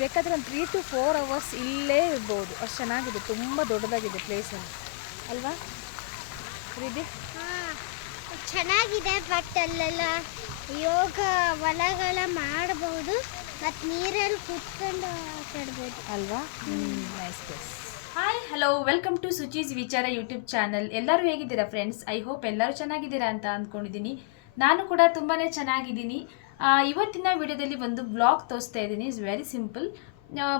ಬೇಕಾದರೆ ಒಂದು 3 to 4 hours ಇಲ್ಲೇ ಇರ್ಬೋದು, ಅಷ್ಟು ಚೆನ್ನಾಗಿದೆ. ತುಂಬ ದೊಡ್ಡದಾಗಿದೆ ಪ್ಲೇಸಲ್ಲಿ ಅಲ್ವಾ ರೀದಿ? ಚೆನ್ನಾಗಿದೆ. ಬಟ್ ಅಲ್ಲೆಲ್ಲ ಯೋಗ ಹೊಲಗಳ ಮಾಡಬಹುದು ಮತ್ತು ನೀರಲ್ಲಿ ಕೂತ್ಕೊಂಡು ಆಟಾಡ್ಬೋದು ಅಲ್ವಾ? Nice place. Hi, hello, welcome to Suchi's ವಿಚಾರ ಯೂಟ್ಯೂಬ್ ಚಾನಲ್. ಎಲ್ಲರೂ ಹೇಗಿದ್ದೀರಾ ಫ್ರೆಂಡ್ಸ್? ಐ ಹೋಪ್ ಎಲ್ಲರೂ ಚೆನ್ನಾಗಿದ್ದೀರಾ ಅಂತ ಅಂದ್ಕೊಂಡಿದ್ದೀನಿ. ನಾನು ಕೂಡ ತುಂಬಾ ಚೆನ್ನಾಗಿದ್ದೀನಿ. ಇವತ್ತಿನ ವಿಡಿಯೋದಲ್ಲಿ ಒಂದು ಬ್ಲಾಗ್ ತೋರಿಸ್ತಾ ಇದ್ದೀನಿ. It's very simple.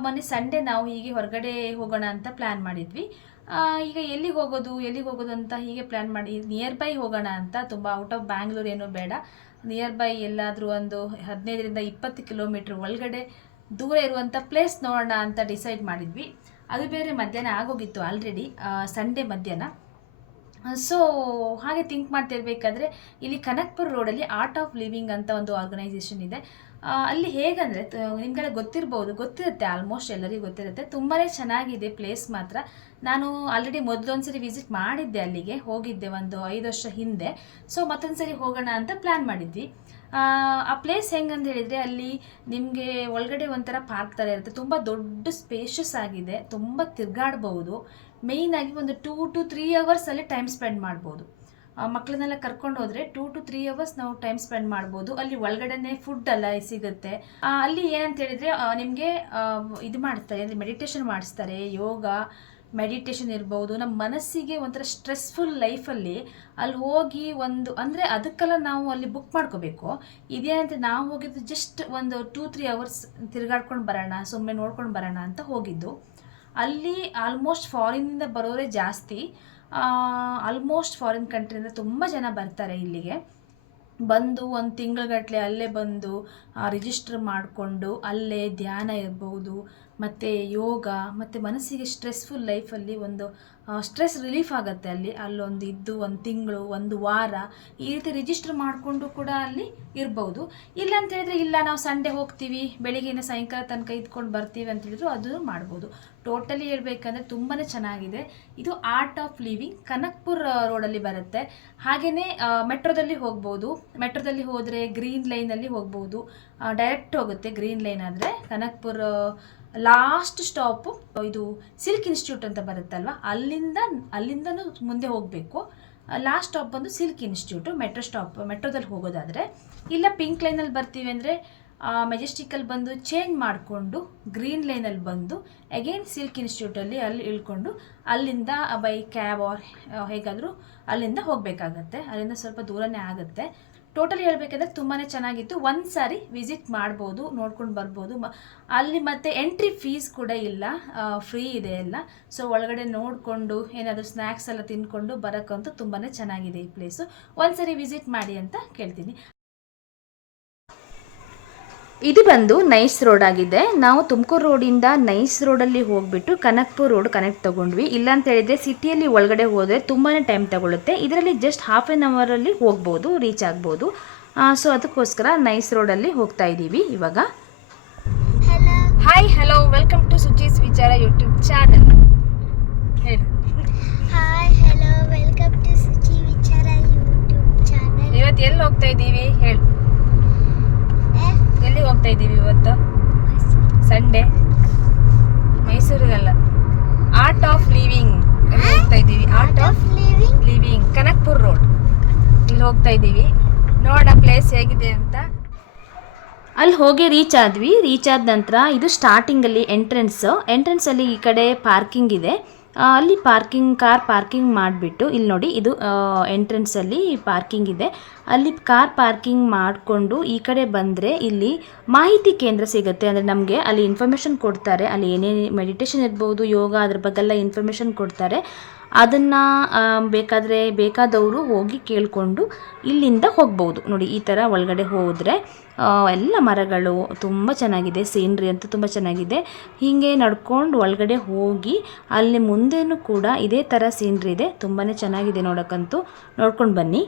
ಮೊನ್ನೆ ಸಂಡೇ ನಾವು ಹೀಗೆ ಹೊರಗಡೆ ಹೋಗೋಣ ಅಂತ ಪ್ಲ್ಯಾನ್ ಮಾಡಿದ್ವಿ. ಈಗ ಎಲ್ಲಿಗೆ ಹೋಗೋದು ಅಂತ ಹೀಗೆ ಪ್ಲ್ಯಾನ್ ಮಾಡಿ ನಿಯರ್ ಬೈ ಹೋಗೋಣ ಅಂತ. ತುಂಬ ಔಟ್ ಆಫ್ ಬ್ಯಾಂಗ್ಳೂರ್ ಏನೂ ಬೇಡ, ನಿಯರ್ ಬೈ ಎಲ್ಲಾದರೂ ಒಂದು 15ರಿಂದ 20 ಕಿಲೋಮೀಟ್ರ್ ಒಳಗಡೆ ದೂರ ಇರುವಂಥ ಪ್ಲೇಸ್ ನೋಡೋಣ ಅಂತ ಡಿಸೈಡ್ ಮಾಡಿದ್ವಿ. ಅದು ಬೇರೆ ಮಧ್ಯಾಹ್ನ ಆಗೋಗಿತ್ತು ಆಲ್ರೆಡಿ, ಸಂಡೇ ಮಧ್ಯಾಹ್ನ. ಸೊ ಹಾಗೆ ಥಿಂಕ್ ಮಾಡ್ತಿರ್ಬೇಕಾದ್ರೆ ಇಲ್ಲಿ ಕನಕ್ಪುರ ರೋಡಲ್ಲಿ ಆರ್ಟ್ ಆಫ್ ಲಿವಿಂಗ್ ಅಂತ ಒಂದು ಆರ್ಗನೈಸೇಷನ್ ಇದೆ. ಅಲ್ಲಿ ಹೇಗಂದರೆ ನಿಮಗೆಲ್ಲ ಗೊತ್ತಿರುತ್ತೆ, ಆಲ್ಮೋಸ್ಟ್ ಎಲ್ಲರಿಗೂ ಗೊತ್ತಿರುತ್ತೆ. ತುಂಬಾ ಚೆನ್ನಾಗಿದೆ ಪ್ಲೇಸ್ ಮಾತ್ರ. ನಾನು ಆಲ್ರೆಡಿ ಮೊದಲೊಂದ್ಸರಿ ವಿಸಿಟ್ ಮಾಡಿದ್ದೆ, ಅಲ್ಲಿಗೆ ಹೋಗಿದ್ದೆ ಒಂದು 5 ವರ್ಷ ಹಿಂದೆ. ಸೊ ಮತ್ತೊಂದು ಸರಿ ಹೋಗೋಣ ಅಂತ ಪ್ಲ್ಯಾನ್ ಮಾಡಿದ್ವಿ. ಆ ಪ್ಲೇಸ್ ಹೆಂಗಂತ ಹೇಳಿದರೆ ಅಲ್ಲಿ ನಿಮಗೆ ಒಳಗಡೆ ಒಂಥರ ಪಾರ್ಕ್ ಥರ ಇರುತ್ತೆ. ತುಂಬ ದೊಡ್ಡ ಸ್ಪೇಷಸ್ ಆಗಿದೆ, ತುಂಬ ತಿರುಗಾಡ್ಬೋದು. ಮೇಯ್ನಾಗಿ ಒಂದು 2 to 3 ಅವರ್ಸ್ ಅಲ್ಲಿ ಟೈಮ್ ಸ್ಪೆಂಡ್ ಮಾಡ್ಬೋದು. ಮಕ್ಕಳನ್ನೆಲ್ಲ ಕರ್ಕೊಂಡು ಹೋದರೆ 2 to 3 ಅವರ್ಸ್ ನಾವು ಟೈಮ್ ಸ್ಪೆಂಡ್ ಮಾಡ್ಬೋದು. ಅಲ್ಲಿ ಒಳಗಡೆನೆ ಫುಡ್ ಎಲ್ಲ ಸಿಗುತ್ತೆ. ಅಲ್ಲಿ ಏನಂತ ಹೇಳಿದರೆ ನಿಮಗೆ ಇದು ಮಾಡಿಸ್ತಾರೆ, ಅಂದರೆ ಮೆಡಿಟೇಷನ್ ಮಾಡಿಸ್ತಾರೆ. ಯೋಗ ಮೆಡಿಟೇಷನ್ ಇರ್ಬೋದು. ನಮ್ಮ ಮನಸ್ಸಿಗೆ ಒಂಥರ ಸ್ಟ್ರೆಸ್ಫುಲ್ ಲೈಫಲ್ಲಿ ಅಲ್ಲಿ ಹೋಗಿ ಒಂದು ಅಂದರೆ ಅದಕ್ಕೆಲ್ಲ ನಾವು ಅಲ್ಲಿ ಬುಕ್ ಮಾಡ್ಕೋಬೇಕು. ಇದೇನಂತ ನಾವು ಹೋಗಿದ್ದು ಜಸ್ಟ್ ಒಂದು 2-3 ಅವರ್ಸ್ ತಿರುಗಾಡ್ಕೊಂಡು ಬರೋಣ, ಸುಮ್ಮನೆ ನೋಡ್ಕೊಂಡು ಬರೋಣ ಅಂತ ಹೋಗಿದ್ದು. ಅಲ್ಲಿ ಆಲ್ಮೋಸ್ಟ್ ಫಾರಿನ್ನಿಂದ ಬರೋರೇ ಜಾಸ್ತಿ. ಆಲ್ಮೋಸ್ಟ್ ಫಾರಿನ್ ಕಂಟ್ರಿಯಿಂದ ತುಂಬ ಜನ ಬರ್ತಾರೆ ಇಲ್ಲಿಗೆ. ಬಂದು ಒಂದು ತಿಂಗಳಗಟ್ಟಲೆ ಅಲ್ಲೇ ಬಂದು ರಿಜಿಸ್ಟರ್ ಮಾಡಿಕೊಂಡು ಅಲ್ಲೇ ಧ್ಯಾನ ಇರ್ಬೋದು, ಮತ್ತು ಯೋಗ, ಮತ್ತು ಮನಸ್ಸಿಗೆ ಸ್ಟ್ರೆಸ್ಫುಲ್ ಲೈಫಲ್ಲಿ ಒಂದು ಸ್ಟ್ರೆಸ್ ರಿಲೀಫ್ ಆಗುತ್ತೆ. ಅಲ್ಲೊಂದು ಇದ್ದು 1 ತಿಂಗಳು 1 ವಾರ ಈ ರೀತಿ ರಿಜಿಸ್ಟರ್ ಮಾಡಿಕೊಂಡು ಕೂಡ ಅಲ್ಲಿ ಇರ್ಬೋದು. ಇಲ್ಲ ಅಂತ ಹೇಳಿದ್ರೆ ಇಲ್ಲ ನಾವು ಸಂಡೇ ಹೋಗ್ತೀವಿ, ಬೆಳಿಗ್ಗೆಯಿಂದ ಸಾಯಂಕಾಲ ತನಕ ಇದ್ಕೊಂಡು ಬರ್ತೀವಿ ಅಂತ ಹೇಳಿದ್ರು ಅದು ಮಾಡ್ಬೋದು. ಟೋಟಲಿ ಹೇಳ್ಬೇಕಂದ್ರೆ ತುಂಬಾ ಚೆನ್ನಾಗಿದೆ. ಇದು ಆರ್ಟ್ ಆಫ್ ಲಿವಿಂಗ್ ಕನಕ್ಪುರ್ ರೋಡಲ್ಲಿ ಬರುತ್ತೆ. ಹಾಗೆಯೇ ಮೆಟ್ರೋದಲ್ಲಿ ಹೋಗ್ಬೋದು. ಮೆಟ್ರೋದಲ್ಲಿ ಹೋದರೆ ಗ್ರೀನ್ ಲೈನಲ್ಲಿ ಹೋಗ್ಬೋದು, ಡೈರೆಕ್ಟ್ ಹೋಗುತ್ತೆ. ಗ್ರೀನ್ ಲೈನ್ ಆದರೆ ಕನಕ್ಪುರ್ ಲಾಸ್ಟ್ ಸ್ಟಾಪು ಇದು ಸಿಲ್ಕ್ ಇನ್ಸ್ಟಿಟ್ಯೂಟ್ ಅಂತ ಬರುತ್ತಲ್ವ, ಅಲ್ಲಿಂದನೂ ಮುಂದೆ ಹೋಗಬೇಕು. ಲಾಸ್ಟ್ ಸ್ಟಾಪ್ ಬಂದು ಸಿಲ್ಕ್ ಇನ್ಸ್ಟಿಟ್ಯೂಟು. ಮೆಟ್ರೋದಲ್ಲಿ ಹೋಗೋದಾದರೆ. ಇಲ್ಲ ಪಿಂಕ್ ಲೈನಲ್ಲಿ ಬರ್ತೀವಿ ಅಂದರೆ ಮೆಜೆಸ್ಟಿಕಲ್ಲಿ ಬಂದು ಚೇಂಜ್ ಮಾಡಿಕೊಂಡು ಗ್ರೀನ್ ಲೈನಲ್ಲಿ ಬಂದು ಅಗೇನ್ ಸಿಲ್ಕ್ ಇನ್ಸ್ಟಿಟ್ಯೂಟಲ್ಲಿ ಅಲ್ಲಿ ಇಳ್ಕೊಂಡು ಅಲ್ಲಿಂದ ಬೈ ಕ್ಯಾಬ್ ಆರ್ ಹೇಗಾದರೂ ಅಲ್ಲಿಂದ ಹೋಗಬೇಕಾಗತ್ತೆ. ಅಲ್ಲಿಂದ ಸ್ವಲ್ಪ ದೂರನೇ ಆಗುತ್ತೆ. ಟೋಟಲಿ ಹೇಳಬೇಕಂದ್ರೆ ತುಂಬಾ ಚೆನ್ನಾಗಿತ್ತು. ಒಂದು ಸಾರಿ ವಿಸಿಟ್ ಮಾಡ್ಬೋದು, ನೋಡ್ಕೊಂಡು ಬರ್ಬೋದು. ಅಲ್ಲಿ ಮತ್ತು ಎಂಟ್ರಿ ಫೀಸ್ ಕೂಡ ಇಲ್ಲ, ಫ್ರೀ ಇದೆ ಎಲ್ಲ. ಸೊ ಒಳಗಡೆ ನೋಡಿಕೊಂಡು ಏನಾದರೂ ಸ್ನ್ಯಾಕ್ಸ್ ಎಲ್ಲ ತಿಂದ್ಕೊಂಡು ಬರೋಕ್ಕಂತೂ ತುಂಬಾ ಚೆನ್ನಾಗಿದೆ ಈ ಪ್ಲೇಸು. ಒಂದು ಸಾರಿ ವಿಸಿಟ್ ಮಾಡಿ ಅಂತ ಕೇಳ್ತೀನಿ. ಇದು ಬಂದು ನೈಸ್ ರೋಡ್ ಆಗಿದೆ. ನಾವು ತುಮಕೂರು ರೋಡಿಂದ ನೈಸ್ ರೋಡಲ್ಲಿ ಹೋಗ್ಬಿಟ್ಟು ಕನಕ್ಪುರ್ ರೋಡ್ ಕನೆಕ್ಟ್ ತೊಗೊಂಡ್ವಿ. ಇಲ್ಲಾಂತ ಹೇಳಿದರೆ ಸಿಟಿಯಲ್ಲಿ ಒಳಗಡೆ ಹೋದರೆ ತುಂಬಾ ಟೈಮ್ ತಗೊಳುತ್ತೆ. ಇದರಲ್ಲಿ ಜಸ್ಟ್ ½ an ಅವರಲ್ಲಿ ಹೋಗ್ಬೋದು, ರೀಚ್ ಆಗ್ಬೋದು. ಸೊ ಅದಕ್ಕೋಸ್ಕರ ನೈಸ್ ರೋಡಲ್ಲಿ ಹೋಗ್ತಾ ಇದ್ದೀವಿ ಇವಾಗ. Hi, hello, welcome to Suchi's ವಿಚಾರ ಯೂಟ್ಯೂಬ್ ಚಾನಲ್. ಹೇಳಿ. Hi, hello, welcome to Suchi Vichara YouTube channel. ಇವತ್ತು ಎಲ್ಲಿ ಹೋಗ್ತಾ ಇದ್ದೀವಿ ಹೇಳಿ? ಎಲ್ಲಿ ಹೋಗ್ತಾ ಇದ್ದೀವಿ ಇವತ್ತು? ಸಂಡೇ. ಮೈಸೂರಿಗಲ್ಲ, ಆರ್ಟ್ ಆಫ್ ಲಿವಿಂಗ್ ಹೋಗ್ತಾ ಇದ್ದೀವಿ. Art of living Kanakpur road ಇಲ್ಲಿ ಹೋಗ್ತಾ ಇದ್ದೀವಿ. ನೋಡೋಣ ಪ್ಲೇಸ್ ಹೇಗಿದೆ ಅಂತ. ಅಲ್ಲಿ ಹೋಗಿ ರೀಚ್ ಆದ ನಂತರ ಇದು ಸ್ಟಾರ್ಟಿಂಗಲ್ಲಿ ಎಂಟ್ರೆನ್ಸಲ್ಲಿ ಈ ಕಡೆ ಪಾರ್ಕಿಂಗ್ ಇದೆ. ಅಲ್ಲಿ ಕಾರ್ ಪಾರ್ಕಿಂಗ್ ಮಾಡಿಬಿಟ್ಟು ಇಲ್ಲಿ ನೋಡಿ, ಇದು ಎಂಟ್ರೆನ್ಸಲ್ಲಿ ಪಾರ್ಕಿಂಗ್ ಇದೆ. ಅಲ್ಲಿ ಕಾರ್ ಪಾರ್ಕಿಂಗ್ ಮಾಡಿಕೊಂಡು ಈ ಕಡೆ ಬಂದರೆ ಇಲ್ಲಿ ಮಾಹಿತಿ ಕೇಂದ್ರ ಸಿಗುತ್ತೆ. ಅಂದರೆ ನಮಗೆ ಅಲ್ಲಿ ಇನ್ಫಾರ್ಮೇಷನ್ ಕೊಡ್ತಾರೆ. ಅಲ್ಲಿ ಏನೇನು ಮೆಡಿಟೇಷನ್ ಇರ್ಬೋದು, ಯೋಗ, ಅದ್ರ ಬಗ್ಗೆಲ್ಲ ಇನ್ಫಾರ್ಮೇಷನ್ ಕೊಡ್ತಾರೆ. ಅದನ್ನು ಬೇಕಾದವರು ಹೋಗಿ ಕೇಳಿಕೊಂಡು ಇಲ್ಲಿಂದ ಹೋಗ್ಬೋದು. ನೋಡಿ, ಈ ಥರ ಒಳಗಡೆ ಹೋದರೆ ಎಲ್ಲ ಮರಗಳು ತುಂಬ ಚೆನ್ನಾಗಿದೆ. ಸೀನ್ರಿ ಅಂತೂ ತುಂಬ ಚೆನ್ನಾಗಿದೆ. ಹೀಗೆ ನಡ್ಕೊಂಡು ಒಳಗಡೆ ಹೋಗಿ ಅಲ್ಲಿ ಮುಂದೆನೂ ಕೂಡ ಇದೇ ಥರ ಸೀನ್ರಿ ಇದೆ. ತುಂಬಾ ಚೆನ್ನಾಗಿದೆ ನೋಡೋಕ್ಕಂತೂ. ನೋಡ್ಕೊಂಡು ಬನ್ನಿ.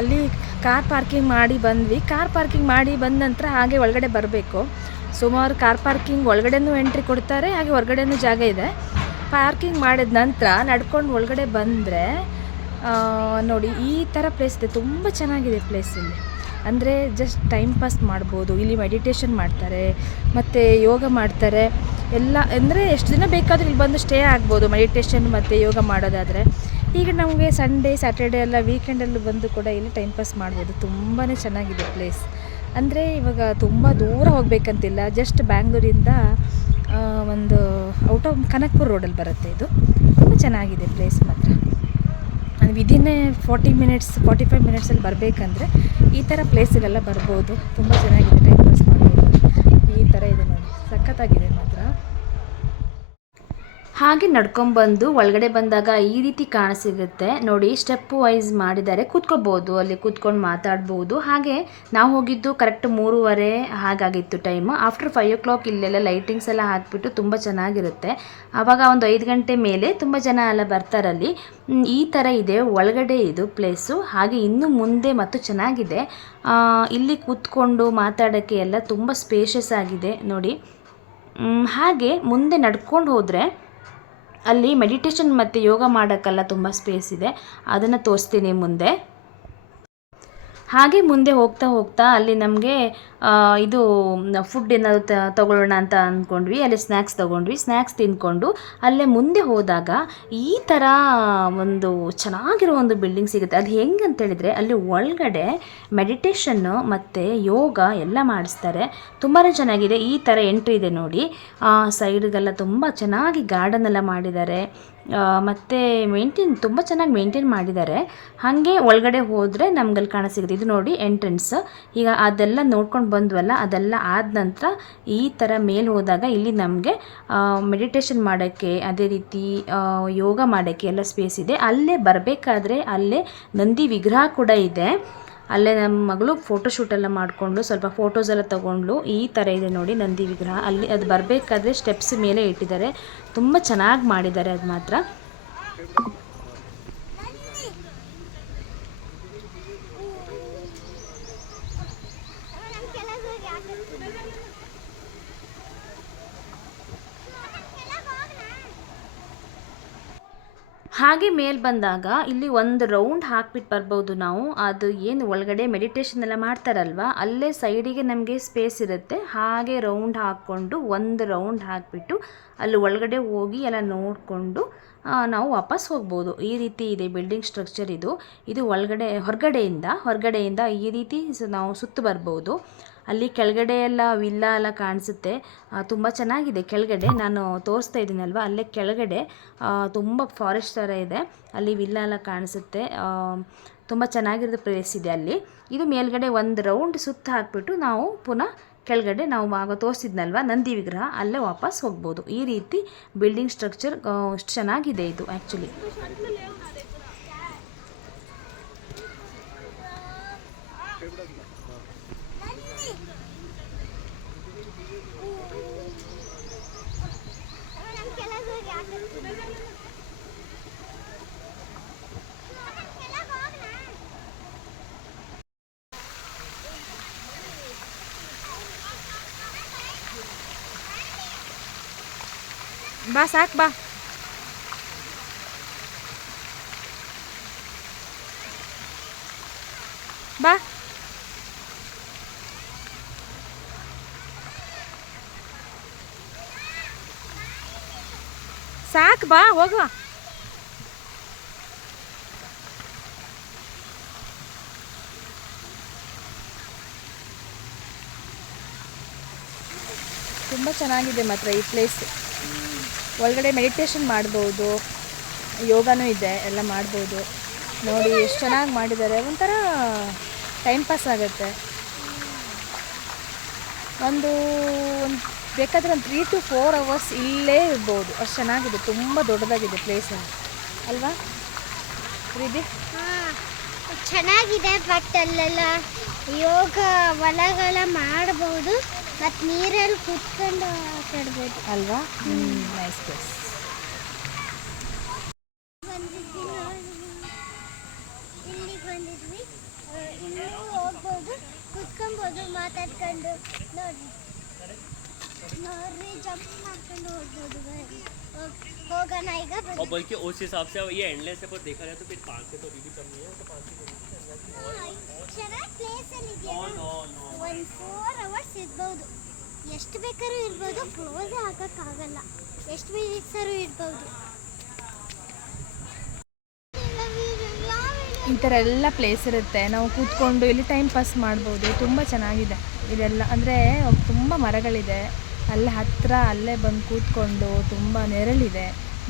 ಅಲ್ಲಿ ಕಾರ್ ಪಾರ್ಕಿಂಗ್ ಮಾಡಿ ಬಂದ್ವಿ. ಕಾರ್ ಪಾರ್ಕಿಂಗ್ ಮಾಡಿ ಬಂದ ನಂತರ ಹಾಗೆ ಒಳಗಡೆ ಬರಬೇಕು. ಸುಮಾರು ಕಾರ್ ಪಾರ್ಕಿಂಗ್ ಒಳಗಡೆನೂ ಎಂಟ್ರಿ ಕೊಡ್ತಾರೆ, ಹಾಗೆ ಹೊರಗಡೆನೂ ಜಾಗ ಇದೆ. ಪಾರ್ಕಿಂಗ್ ಮಾಡಿದ ನಂತರ ನಡ್ಕೊಂಡು ಒಳಗಡೆ ಬಂದರೆ ನೋಡಿ ಈ ಥರ ಪ್ಲೇಸ್ ಇದೆ. ತುಂಬ ಚೆನ್ನಾಗಿದೆ ಪ್ಲೇಸ್ ಇಲ್ಲಿ. ಅಂದರೆ ಜಸ್ಟ್ ಟೈಮ್ ಪಾಸ್ ಮಾಡ್ಬೋದು. ಇಲ್ಲಿ ಮೆಡಿಟೇಷನ್ ಮಾಡ್ತಾರೆ ಮತ್ತು ಯೋಗ ಮಾಡ್ತಾರೆ ಎಲ್ಲ. ಅಂದರೆ ಎಷ್ಟು ದಿನ ಬೇಕಾದರೂ ಇಲ್ಲಿ ಬಂದು ಸ್ಟೇ ಆಗ್ಬೋದು ಮೆಡಿಟೇಷನ್ ಮತ್ತು ಯೋಗ ಮಾಡೋದಾದರೆ. ಈಗ ನಮಗೆ ಸಂಡೇ ಸ್ಯಾಟರ್ಡೇ ಎಲ್ಲ ವೀಕೆಂಡಲ್ಲೂ ಬಂದು ಕೂಡ ಇಲ್ಲಿ ಟೈಮ್ ಪಾಸ್ ಮಾಡ್ಬೋದು. ತುಂಬಾ ಚೆನ್ನಾಗಿದೆ ಪ್ಲೇಸ್. ಅಂದರೆ ಇವಾಗ ತುಂಬ ದೂರ ಹೋಗಬೇಕಂತಿಲ್ಲ, ಜಸ್ಟ್ ಬ್ಯಾಂಗ್ಳೂರಿಂದ ಒಂದು ಔಟ್ ಆಫ್ ಕನಕ್ಪುರ್ ರೋಡಲ್ಲಿ ಬರುತ್ತೆ. ಇದು ತುಂಬ ಚೆನ್ನಾಗಿದೆ ಪ್ಲೇಸ್ ಮಾತ್ರ. ವಿದಿನ್ 45 ಮಿನಿಟ್ಸಲ್ಲಿ ಬರಬೇಕಂದ್ರೆ ಈ ಥರ ಪ್ಲೇಸಿಗೆಲ್ಲ ಬರ್ಬೋದು. ತುಂಬ ಚೆನ್ನಾಗಿದೆ, ಟೈಮ್ ಪಾಸ್ ಮಾಡ್ಬೋದು. ಈ ಥರ ಇದೆ ನೋಡಿ, ಸಖತ್ತಾಗಿದೆ ಮಾತ್ರ. ಹಾಗೆ ನಡ್ಕೊಂಬಂದು ಒಳಗಡೆ ಬಂದಾಗ ಈ ರೀತಿ ಕಾಣಿಸಿರುತ್ತೆ ನೋಡಿ. ಸ್ಟೆಪ್ ವೈಸ್ ಮಾಡಿದ್ದಾರೆ, ಕೂತ್ಕೋಬೋದು, ಅಲ್ಲಿ ಕೂತ್ಕೊಂಡು ಮಾತಾಡ್ಬೋದು. ಹಾಗೆ ನಾವು ಹೋಗಿದ್ದು ಕರೆಕ್ಟ್ 3:30 ಹಾಗಾಗಿತ್ತು ಟೈಮ್. ಆಫ್ಟರ್ 5 o'clock ಇಲ್ಲೆಲ್ಲ ಲೈಟಿಂಗ್ಸ್ ಎಲ್ಲ ಹಾಕಿಬಿಟ್ಟು ತುಂಬ ಚೆನ್ನಾಗಿರುತ್ತೆ. ಆವಾಗ ಒಂದು 5 ಗಂಟೆ ಮೇಲೆ ತುಂಬ ಜನ ಎಲ್ಲ ಬರ್ತಾರಲ್ಲಿ. ಈ ಥರ ಇದೆ ಒಳಗಡೆ ಇದು ಪ್ಲೇಸು. ಹಾಗೆ ಇನ್ನು ಮುಂದೆ ಮತ್ತು ಚೆನ್ನಾಗಿದೆ. ಇಲ್ಲಿ ಕೂತ್ಕೊಂಡು ಮಾತಾಡೋಕ್ಕೆ ಎಲ್ಲ ತುಂಬ ಸ್ಪೇಷಿಯಸ್ ಆಗಿದೆ ನೋಡಿ. ಹಾಗೆ ಮುಂದೆ ನಡ್ಕೊಂಡು ಹೋದರೆ ಅಲ್ಲಿ ಮೆಡಿಟೇಷನ್ ಮತ್ತು ಯೋಗ ಮಾಡೋಕ್ಕೆಲ್ಲ ತುಂಬ ಸ್ಪೇಸ್ ಇದೆ, ಅದನ್ನು ತೋರಿಸ್ತೀನಿ ಮುಂದೆ. ಹಾಗೆ ಮುಂದೆ ಹೋಗ್ತಾ ಹೋಗ್ತಾ ಅಲ್ಲಿ ನಮಗೆ ಇದು ಫುಡ್ ಏನಾದರೂ ತೊಗೊಳ್ಳೋಣ ಅಂತ ಅಂದ್ಕೊಂಡ್ವಿ. ಅಲ್ಲಿ ಸ್ನ್ಯಾಕ್ಸ್ ತೊಗೊಂಡ್ವಿ. ಸ್ನ್ಯಾಕ್ಸ್ ತಿಂದ್ಕೊಂಡು ಅಲ್ಲೇ ಮುಂದೆ ಹೋದಾಗ ಈ ಥರ ಒಂದು ಚೆನ್ನಾಗಿರೋ ಒಂದು ಬಿಲ್ಡಿಂಗ್ ಸಿಗುತ್ತೆ. ಅದು ಹೆಂಗೆ ಅಂತೇಳಿದರೆ ಅಲ್ಲಿ ಒಳಗಡೆ ಮೆಡಿಟೇಷನ್ನು ಮತ್ತು ಯೋಗ ಎಲ್ಲ ಮಾಡಿಸ್ತಾರೆ. ತುಂಬಾ ಚೆನ್ನಾಗಿದೆ. ಈ ಥರ ಎಂಟ್ರಿ ಇದೆ ನೋಡಿ. ಸೈಡ್ಗೆಲ್ಲ ತುಂಬ ಚೆನ್ನಾಗಿ ಗಾರ್ಡನ್ ಎಲ್ಲ ಮಾಡಿದ್ದಾರೆ ಮತ್ತು ತುಂಬ ಚೆನ್ನಾಗಿ ಮೇಂಟೈನ್ ಮಾಡಿದ್ದಾರೆ. ಹಾಗೆ ಒಳಗಡೆ ಹೋದರೆ ನಮ್ಗಲ್ಲಿ ಕಾಣಸಿಗುತ್ತೆ. ಇದು ನೋಡಿ ಎಂಟ್ರೆನ್ಸ್. ಈಗ ಅದೆಲ್ಲ ನೋಡ್ಕೊಂಡು ಬಂದ್ವಲ್ಲ, ಅದೆಲ್ಲ ಆದ ನಂತರ ಈ ಥರ ಮೇಲೆ ಹೋದಾಗ ಇಲ್ಲಿ ನಮಗೆ ಮೆಡಿಟೇಷನ್ ಮಾಡೋಕ್ಕೆ, ಅದೇ ರೀತಿ ಯೋಗ ಮಾಡೋಕ್ಕೆ ಎಲ್ಲ ಸ್ಪೇಸ್ ಇದೆ. ಅಲ್ಲೇ ಬರಬೇಕಾದ್ರೆ ಅಲ್ಲೇ ನಂದಿ ವಿಗ್ರಹ ಕೂಡ ಇದೆ. ಅಲ್ಲೇ ನಮ್ಮ ಮಗಳು ಫೋಟೋಶೂಟೆಲ್ಲ ಮಾಡಿಕೊಂಡು ಸ್ವಲ್ಪ ಫೋಟೋಸ್ ಎಲ್ಲ ತೊಗೊಂಡ್ಲು. ಈ ಥರ ಇದೆ ನೋಡಿ ನಂದಿ ವಿಗ್ರಹ. ಅಲ್ಲಿ ಅದು ಬರಬೇಕಾದ್ರೆ ಸ್ಟೆಪ್ಸ್ ಮೇಲೆ ಇಟ್ಟಿದ್ದಾರೆ. ತುಂಬ ಚೆನ್ನಾಗಿ ಮಾಡಿದ್ದಾರೆ ಅದು ಮಾತ್ರ. ಹಾಗೆ ಮೇಲೆ ಬಂದಾಗ ಇಲ್ಲಿ ಒಂದು ರೌಂಡ್ ಹಾಕ್ಬಿಟ್ಟು ಬರ್ಬೋದು ನಾವು. ಅದು ಏನು ಒಳಗಡೆ ಮೆಡಿಟೇಷನ್ ಎಲ್ಲ ಮಾಡ್ತಾರಲ್ವ, ಅಲ್ಲೇ ಸೈಡಿಗೆ ನಮಗೆ ಸ್ಪೇಸ್ ಇರುತ್ತೆ. ಹಾಗೆ ರೌಂಡ್ ಹಾಕ್ಕೊಂಡು ಒಂದು ರೌಂಡ್ ಹಾಕಿಬಿಟ್ಟು ಅಲ್ಲಿ ಒಳಗಡೆ ಹೋಗಿ ಎಲ್ಲ ನೋಡಿಕೊಂಡು ನಾವು ವಾಪಸ್ ಹೋಗ್ಬೋದು. ಈ ರೀತಿ ಇದೆ ಬಿಲ್ಡಿಂಗ್ ಸ್ಟ್ರಕ್ಚರ್ ಇದು. ಇದು ಹೊರಗಡೆಯಿಂದ ಈ ರೀತಿ ನಾವು ಸುತ್ತು ಬರ್ಬೋದು. ಅಲ್ಲಿ ಕೆಳಗಡೆ ಎಲ್ಲ ವಿಲ್ಲಾ ಎಲ್ಲ ಕಾಣಿಸುತ್ತೆ. ತುಂಬ ಚೆನ್ನಾಗಿದೆ ಕೆಳಗಡೆ. ನಾನು ತೋರಿಸ್ತಾ ಇದ್ದೀನಲ್ವ, ಅಲ್ಲೇ ಕೆಳಗಡೆ ತುಂಬ ಫಾರೆಸ್ಟ್ ಥರ ಇದೆ. ಅಲ್ಲಿ ವಿಲ್ಲಾ ಎಲ್ಲ ಕಾಣಿಸುತ್ತೆ. ತುಂಬ ಚೆನ್ನಾಗಿರೋದು ಪ್ಲೇಸ್ ಇದೆ ಅಲ್ಲಿ. ಇದು ಮೇಲ್ಗಡೆ ಒಂದು ರೌಂಡ್ ಸುತ್ತ ಹಾಕ್ಬಿಟ್ಟು ನಾವು ಪುನಃ ಕೆಳಗಡೆ ನಾವು ಆಗ ತೋರಿಸಿದ್ನಲ್ವ ನಂದಿ ವಿಗ್ರಹ, ಅಲ್ಲೇ ವಾಪಸ್ ಹೋಗ್ಬೋದು. ಈ ರೀತಿ ಬಿಲ್ಡಿಂಗ್ ಸ್ಟ್ರಕ್ಚರ್ ಅಷ್ಟು ಚೆನ್ನಾಗಿದೆ ಇದು ಆ್ಯಕ್ಚುಲಿ. ಬಾ ಸಾಕು ಬಾ. ಬಾ ಸಾಕು ಬಾ ಹೋಗುವ. ತುಂಬ ಚೆನ್ನಾಗಿದೆ ಮಾತ್ರ ಈ ಪ್ಲೇಸ್. ಒಳಗಡೆ ಮೆಡಿಟೇಷನ್ ಮಾಡ್ಬೋದು, ಯೋಗನೂ ಇದೆ, ಎಲ್ಲ ಮಾಡ್ಬೋದು. ನೋಡಿ ಎಷ್ಟು ಚೆನ್ನಾಗಿ ಮಾಡಿದ್ದಾರೆ. ಒಂಥರ ಟೈಮ್ ಪಾಸ್ ಆಗುತ್ತೆ. ಒಂದು ಬೇಕಾದರೆ ಒಂದು 3 to 4 hours ಇಲ್ಲೇ ಇರ್ಬೋದು. ಅಷ್ಟು ಚೆನ್ನಾಗಿದೆ. ತುಂಬ ದೊಡ್ಡದಾಗಿದೆ ಪ್ಲೇಸ್ ಅಲ್ವಾ ರೀತಿ? ಚೆನ್ನಾಗಿದೆ. ಬಟ್ ಅಲ್ಲೆಲ್ಲ ಯೋಗ ಒಳಗೆಲ್ಲ ಮಾಡ್ಬೋದು ಮತ್ತು ನೀರಲ್ಲಿ ಕುತ್ಕೊಂಡು ಆಟಾಡ್ಬೋದು ಅಲ್ವಾ? Nice place. ಇಲ್ಲಿಗೆ ಬಂದಿದ್ವಿ. ಇನ್ನೂ ಹೋಗ್ಬೋದು, ಕುತ್ಕೊಬೋದು, ಮಾತಾಡ್ಕೊಂಡು ನೋಡ್ರಿ ಜಂಪ್ ಮಾಡ್ಕೊಂಡು ಹೋಗ್ಬೋದು. ಹೋಗೋಣ ಈಗ. और बल्कि उस हिसाब से ये एंडलेस है, पर देखा जाए तो फिर 5 से तो अभी भी कम नहीं है, तो 5 से ಚೆನ್ನಾಗಿ ಪ್ಲೇಸಲ್ಲಿ ಇದೆಯಲ್ಲ, ಒಂದು 4 ಅವರ್ಸ್ ಇರ್ಬೋದು, ಎಷ್ಟು ಬೇಕಾದ್ರೂ ಇರ್ಬೋದು, ಕ್ಲೋಸೇ ಆಗೋಕ್ಕಾಗಲ್ಲ, ಎಷ್ಟು ಬೇಕಾದ್ರೂ ಇರ್ಬೋದು. ಈ ಥರ ಎಲ್ಲ ಪ್ಲೇಸ್ ಇರುತ್ತೆ, ನಾವು ಕೂತ್ಕೊಂಡು ಇಲ್ಲಿ ಟೈಮ್ ಪಾಸ್ ಮಾಡ್ಬೋದು. ತುಂಬ ಚೆನ್ನಾಗಿದೆ ಇದೆಲ್ಲ, ಅಂದರೆ ತುಂಬ ಮರಗಳಿದೆ ಅಲ್ಲೇ ಹತ್ತಿರ, ಅಲ್ಲೇ ಬಂದು ಕೂತ್ಕೊಂಡು ತುಂಬ ನೆರಳಿದೆ.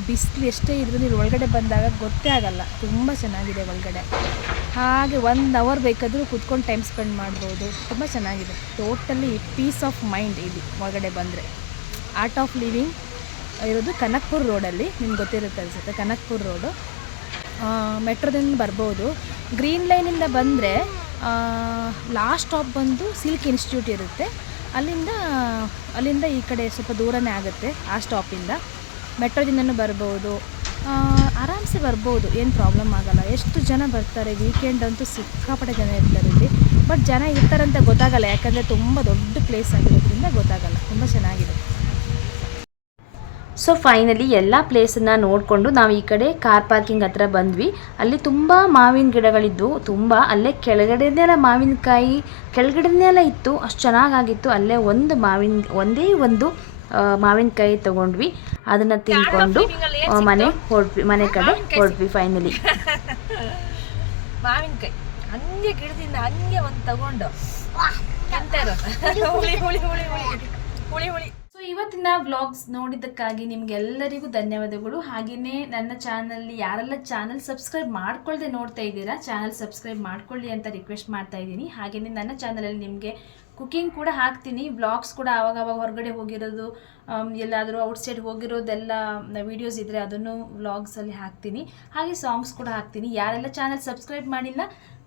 ಬಿಸಿಲು ಎಷ್ಟೇ ಇದ್ರೂ ಇಲ್ಲಿ ಒಳಗಡೆ ಬಂದಾಗ ಗೊತ್ತೇ ಆಗಲ್ಲ, ತುಂಬ ಚೆನ್ನಾಗಿದೆ ಒಳಗಡೆ. ಹಾಗೆ 1 ಅವರ್ ಬೇಕಾದರೂ ಕೂತ್ಕೊಂಡು ಟೈಮ್ ಸ್ಪೆಂಡ್ ಮಾಡ್ಬೋದು, ತುಂಬ ಚೆನ್ನಾಗಿದೆ. ಟೋಟಲಿ ಪೀಸ್ ಆಫ್ ಮೈಂಡ್ ಇಲ್ಲಿ ಒಳಗಡೆ ಬಂದರೆ. ಆರ್ಟ್ ಆಫ್ ಲಿವಿಂಗ್ ಇರೋದು ಕನಕ್ಪುರ ರೋಡಲ್ಲಿ, ನಿಮ್ಗೆ ಗೊತ್ತಿರುತ್ತೆ ಅನಿಸುತ್ತೆ, ಕನಕ್ಪುರ ರೋಡು. ಮೆಟ್ರೋದಿಂದ ಬರ್ಬೋದು. ಗ್ರೀನ್ ಲೈನಿಂದ ಬಂದರೆ ಲಾಸ್ಟ್ ಸ್ಟಾಪ್ ಬಂದು ಸಿಲ್ಕ್ ಇನ್ಸ್ಟಿಟ್ಯೂಟ್ ಇರುತ್ತೆ, ಅಲ್ಲಿಂದ ಈ ಕಡೆ ಸ್ವಲ್ಪ ದೂರನೇ ಆಗುತ್ತೆ ಆ ಸ್ಟಾಪಿಂದ. ಮೆಟ್ರೋದಿಂದನೂ ಬರ್ಬೋದು, ಆರಾಮ್ಸೆ ಬರ್ಬೋದು, ಏನು ಪ್ರಾಬ್ಲಮ್ ಆಗೋಲ್ಲ. ಎಷ್ಟು ಜನ ಬರ್ತಾರೆ, ವೀಕೆಂಡ್ ಅಂತೂ ಸಿಕ್ಕಾಪಟ್ಟೆ ಜನ ಇರ್ತಾರೆ ಇಲ್ಲಿ. ಬಟ್ ಜನ ಇರ್ತಾರಂತ ಗೊತ್ತಾಗಲ್ಲ, ಯಾಕಂದರೆ ತುಂಬ ದೊಡ್ಡ ಪ್ಲೇಸ್ ಆಗಿರೋದ್ರಿಂದ ಗೊತ್ತಾಗಲ್ಲ. ತುಂಬ ಚೆನ್ನಾಗಿದೆ. ಸೊ ಫೈನಲಿ ಎಲ್ಲ ಪ್ಲೇಸನ್ನು ನೋಡಿಕೊಂಡು ನಾವು ಈ ಕಡೆ ಕಾರ್ ಪಾರ್ಕಿಂಗ್ ಹತ್ರ ಬಂದ್ವಿ. ಅಲ್ಲಿ ತುಂಬ ಮಾವಿನ ಗಿಡಗಳಿದ್ದು, ತುಂಬ ಅಲ್ಲೇ ಕೆಳಗಡೆನೆಲ್ಲ ಮಾವಿನಕಾಯಿ ಕೆಳಗಡೆನೆಲ್ಲ ಇತ್ತು, ಅಷ್ಟು ಚೆನ್ನಾಗಾಗಿತ್ತು. ಅಲ್ಲೇ ಒಂದೇ ಒಂದು ಮಾವಿನಕಾಯಿ ತೊಗೊಂಡ್ವಿ, ಅದನ್ನು ತಿನ್ಕೊಂಡು ಮನೆ ಕಡೆ ಹೊರಟ್ವಿ ಫೈನಲಿ. ಮಾವಿನಕಾಯಿ ಹಂಗೆ ಗಿಡದಿಂದ ಹಂಗೆ ಒಂದು ತಗೊಂಡು ಹುಳಿ. ಸೊ ಇವತ್ತಿನ ವ್ಲಾಗ್ಸ್ ನೋಡಿದ್ದಕ್ಕಾಗಿ ನಿಮಗೆಲ್ಲರಿಗೂ ಧನ್ಯವಾದಗಳು. ಹಾಗೆಯೇ ನನ್ನ ಚಾನಲ್ಲಿ ಯಾರೆಲ್ಲ ಚಾನಲ್ ಸಬ್ಸ್ಕ್ರೈಬ್ ಮಾಡ್ಕೊಳ್ಳದೆ ನೋಡ್ತಾ ಇದ್ದೀರಾ, ಚಾನಲ್ ಸಬ್ಸ್ಕ್ರೈಬ್ ಮಾಡ್ಕೊಳ್ಳಿ ಅಂತ ರಿಕ್ವೆಸ್ಟ್ ಮಾಡ್ತಾ ಇದ್ದೀನಿ. ಹಾಗೆಯೇ ನನ್ನ ಚಾನಲಲ್ಲಿ ನಿಮಗೆ ಕುಕಿಂಗ್ ಕೂಡ ಹಾಕ್ತೀನಿ, ವ್ಲಾಗ್ಸ್ ಕೂಡ ಆವಾಗವಾಗ ಹೊರಗಡೆ ಹೋಗಿರೋದು, ಎಲ್ಲಾದರೂ ಔಟ್ಸೈಡ್ ಹೋಗಿರೋದೆಲ್ಲ ವೀಡಿಯೋಸ್ ಇದ್ದರೆ ಅದನ್ನು ವ್ಲಾಗ್ಸಲ್ಲಿ ಹಾಕ್ತೀನಿ. ಹಾಗೆ ಸಾಂಗ್ಸ್ ಕೂಡ ಹಾಕ್ತೀನಿ. ಯಾರೆಲ್ಲ ಚಾನಲ್ ಸಬ್ಸ್ಕ್ರೈಬ್ ಮಾಡಿಲ್ಲ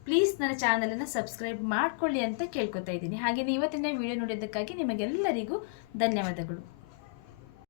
ಪ್ಲೀಸ್ ನನ್ನ ಚಾನಲನ್ನು ಸಬ್ಸ್ಕ್ರೈಬ್ ಮಾಡ್ಕೊಳ್ಳಿ ಅಂತ ಕೇಳ್ಕೊತಾ ಇದ್ದೀನಿ. ಹಾಗೆಯೇ ಇವತ್ತಿನ ವಿಡಿಯೋ ನೋಡಿದ್ದಕ್ಕಾಗಿ ನಿಮಗೆಲ್ಲರಿಗೂ ಧನ್ಯವಾದಗಳು.